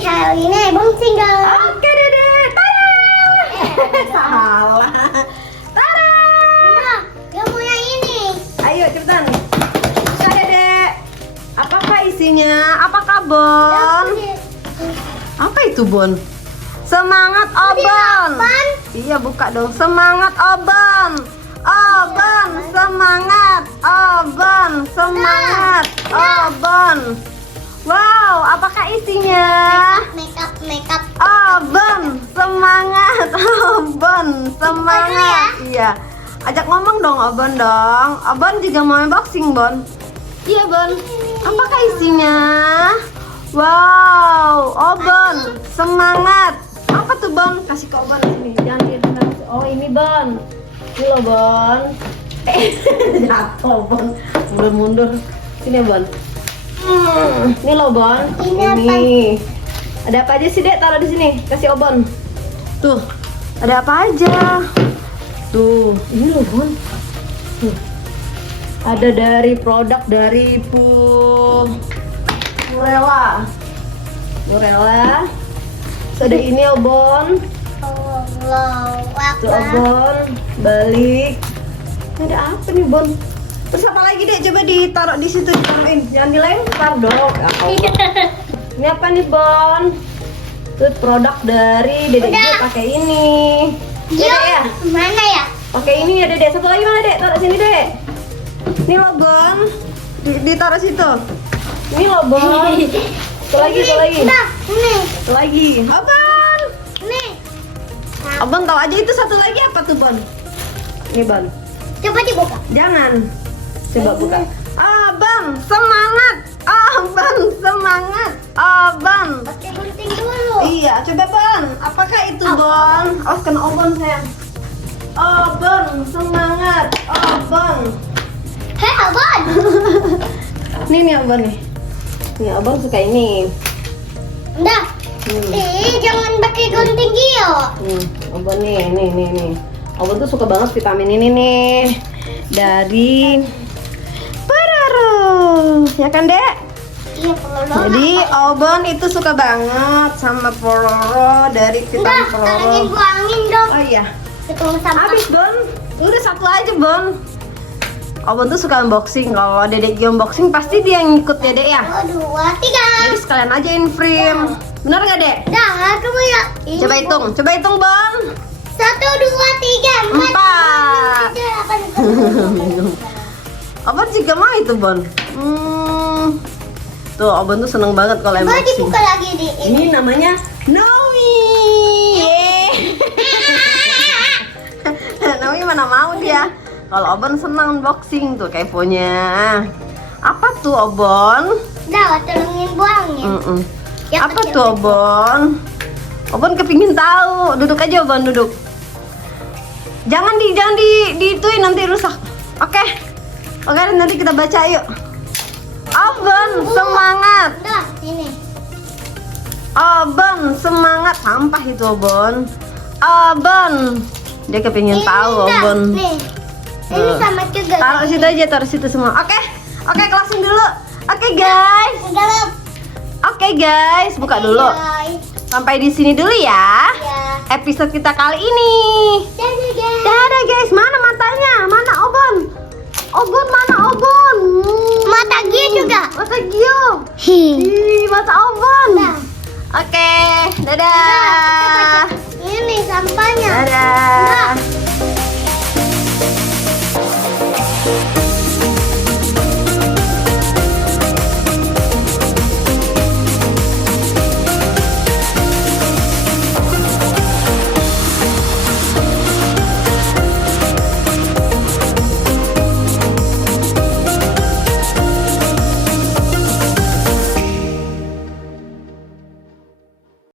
kali ini bonceng dong. Oke Dede, tada. Salah. Tada. Nah, yang mau yang ini. Ayo cepetan. Buka Dede. Apakah isinya? Apakah Bon? Apa itu Bon? Semangat Obon. Iya buka dong. Semangat Obon. Obon semangat. Obon semangat. Obon. Wow, apakah isinya? Makeup. Obon semangat. Obon semangat. Iya. Ajak ngomong dong Obon dong. Obon juga mau unboxing Bon. Iya Bon. Apakah isinya? Wow, Obon semangat. Apa tuh Bon? Kasih ke Obon sini. Jangan lihat. Oh ini Bon. Ini loh Bon. Jatuh Bon. Mundur. Sini Bon. Ini loh Bon. Ini. Ada apa aja sih Dek? Taruh di sini. Kasih Obon. Tuh. Ada apa aja? Tuh. Ini loh Bon. Tuh. Ada dari produk dari Purella. Terus ada ini Obon. Tuh Obon. Balik. Ada apa nih Bon? Terus apa lagi Dek? Coba ditaruh di situ, ditaruhin. Jangan dilempar dong. Ini apa nih Bon? Itu produk dari Dedek juga pakai ini. Dedek ya? Mana ya? Pakai ini ya Dedek. Satu lagi mana Dek? Taruh sini Dek. Ini loh Bon. Ditaruh situ. Ini loh Bon. Satu lagi. Nah, ini. Satu lagi. Abang. Nih. Abang tahu aja itu satu lagi apa tuh Bon? Ini Bon. Coba dibuka. Jangan. Coba buka. Abang semangat. Abang semangat. Abang. Pakai gunting dulu. Iya, coba Bon. Apakah itu Bon? Oh, kena Obon sayang. Obon semangat. Obon. Hei, Abon. Nih Obon nih. Nih Obon suka ini. Udah. Jangan pakai gunting Gio. Obon nih. Obon tuh suka banget vitamin ini nih. Dari Pororo. Ya kan, Dek? Iya, perlu. Jadi Obon itu suka banget sama Pororo dari vitamin Udah, Pororo. buangin dong. Oh iya. Ketemu sampah. Habis Bon. Udah satu aja Bon. Obon tuh suka unboxing. Kalau Dedek Gio unboxing pasti dia yang ngikut Dedek ya. 1, 2, 3. Jadi sekalian aja frame. Bener gak Dek? Dah, kamu ya. Ini Coba hitung Bon. 1, 2, 3, 4, 4. 5, 6, 7, 8, 9. Obon juga mau itu Bon. Tuh Obon tuh seneng banget kalau Coba unboxing. dibuka lagi di ini. Ini namanya Nomi. Nomi mana mau dia. Kalau Obon senang unboxing tuh keponya. Apa tuh Obon? Dah, tolongin buangin. Ya, Apa kecil. tuh Obon? Obon kepingin tahu. Duduk aja Obon, duduk. Jangan diituin nanti rusak. Oke, nanti kita baca yuk. Obon semangat. Dah, ini. Obon semangat. Sampah itu Obon. Obon. Dia kepingin tahu dah, Obon. Nih. Ini sama juga. Taruh situ aja, taruh situ semua. Oke, kelasin dulu. Oke guys. Dalam. Oke guys, buka dulu. Guys. Sampai di sini dulu ya. Ya. Episode kita kali ini. Dadah, guys. Dadah guys, mana matanya? Mana Obon? Obon mana Obon? Mata Gio juga. Mata Gio. Hi. Ih, mata Obon.